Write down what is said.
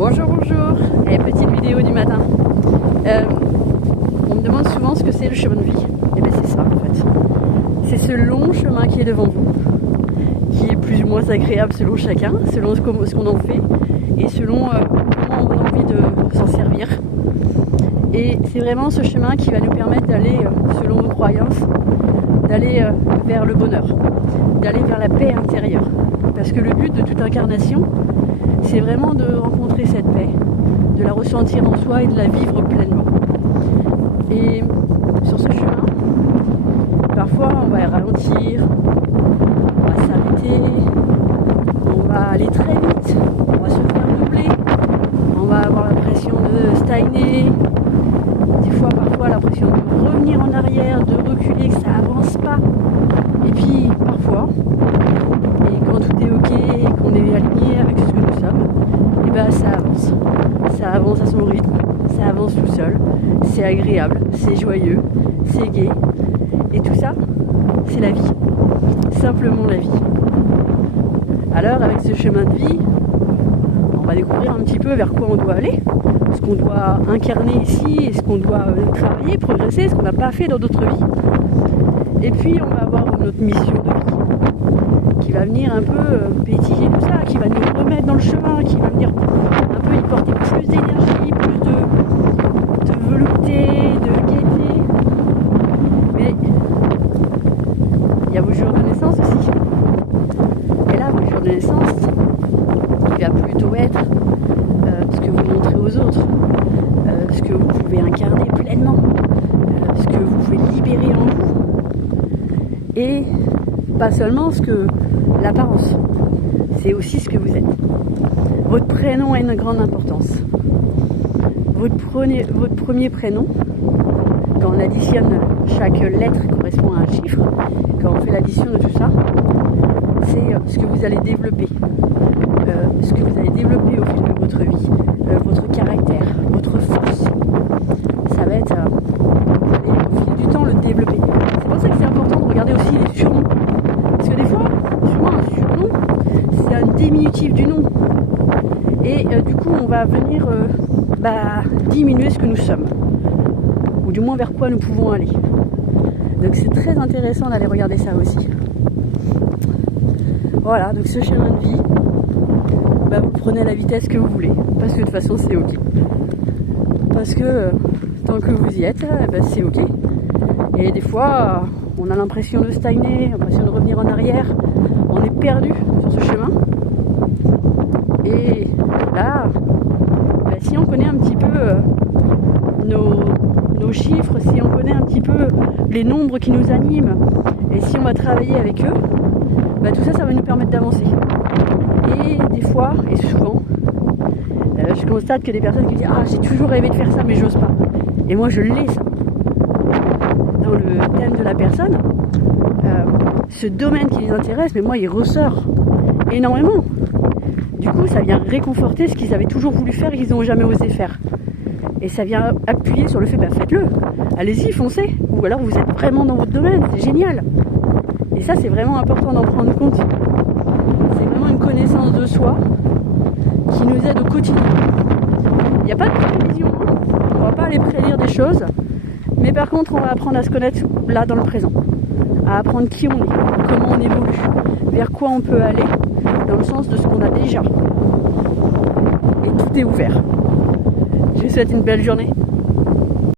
Bonjour, bonjour. Et petite vidéo du matin. On me demande souvent ce que c'est le chemin de vie. Et bien c'est ça en fait. C'est ce long chemin qui est devant vous, qui est plus ou moins agréable selon chacun, selon ce qu'on en fait et selon comment on a envie de s'en servir. Et c'est vraiment ce chemin qui va nous permettre d'aller, selon nos croyances, d'aller vers le bonheur, d'aller vers la paix intérieure. Parce que le but de toute incarnation, c'est vraiment de rencontrer cette paix, de la ressentir en soi et de la vivre pleinement. Et sur ce chemin, parfois on va ralentir, on va s'arrêter, on va aller très vite, on va se faire doubler, on va avoir l'impression de stagner, des fois parfois l'impression de revenir en arrière, de reculer, que ça avance pas. Et puis parfois, et quand tout est ok et qu'on est aligné avec ce que nous sommes, et ben ça avance. Ça avance à son rythme, ça avance tout seul, c'est agréable, c'est joyeux, c'est gai. Et tout ça, c'est la vie. Simplement la vie. Alors avec ce chemin de vie, on va découvrir un petit peu vers quoi on doit aller, ce qu'on doit incarner ici, et ce qu'on doit travailler, progresser, ce qu'on n'a pas fait dans d'autres vies. Et puis on va avoir notre mission de vie qui va venir un peu pétiller tout ça, qui va nous remettre dans le chemin, qui va venir un peu y porter plus d'énergie, plus de volupté, de gaieté. Mais il y a vos jours de naissance aussi. Et là, vos jours de naissance, il va plutôt être ce que vous montrez aux autres, ce que vous pouvez incarner pleinement, ce que vous pouvez libérer en vous. Et pas seulement ce que l'apparence, c'est aussi ce que vous êtes. Votre prénom a une grande importance. Votre premier prénom, quand on additionne chaque lettre correspond à un chiffre, quand on fait l'addition de tout ça, c'est ce que vous allez développer. Ce que vous allez développer au fil de votre vie, votre caractère, votre force. Ça va être, vous allez au fil du temps le développer. C'est pour ça que c'est important de regarder aussi les surnoms. Parce que des fois, souvent un surnom, c'est un diminutif du nom. Et du coup, on va venir diminuer ce que nous sommes. Ou du moins vers quoi nous pouvons aller. Donc c'est très intéressant d'aller regarder ça aussi. Voilà, donc ce chemin de vie, vous prenez la vitesse que vous voulez. Parce que de toute façon, c'est ok. Parce que tant que vous y êtes, c'est ok. Et des fois, on a l'impression de stagner, l'impression de revenir en arrière. On est perdu sur ce chemin. Et là, si on connaît un petit peu nos chiffres, si on connaît un petit peu les nombres qui nous animent, et si on va travailler avec eux, tout ça, ça va nous permettre d'avancer. Et des fois, et souvent, je constate que des personnes qui disent « Ah, j'ai toujours rêvé de faire ça, mais j'ose pas. » Et moi, je l'ai, ça. Dans le thème de la personne, ce domaine qui les intéresse, mais moi, il ressort énormément. Du coup, ça vient réconforter ce qu'ils avaient toujours voulu faire et qu'ils n'ont jamais osé faire. Et ça vient appuyer sur le fait, faites-le. Allez-y, foncez. Ou alors, vous êtes vraiment dans votre domaine. C'est génial. Et ça, c'est vraiment important d'en prendre compte. C'est vraiment une connaissance de soi qui nous aide au quotidien. Il n'y a pas de prévision. On ne va pas aller prédire des choses. Mais par contre, on va apprendre à se connaître là, dans le présent. À apprendre qui on est, comment on évolue, vers quoi on peut aller, dans le sens de ce qu'on a déjà. Et tout est ouvert. Je vous souhaite une belle journée.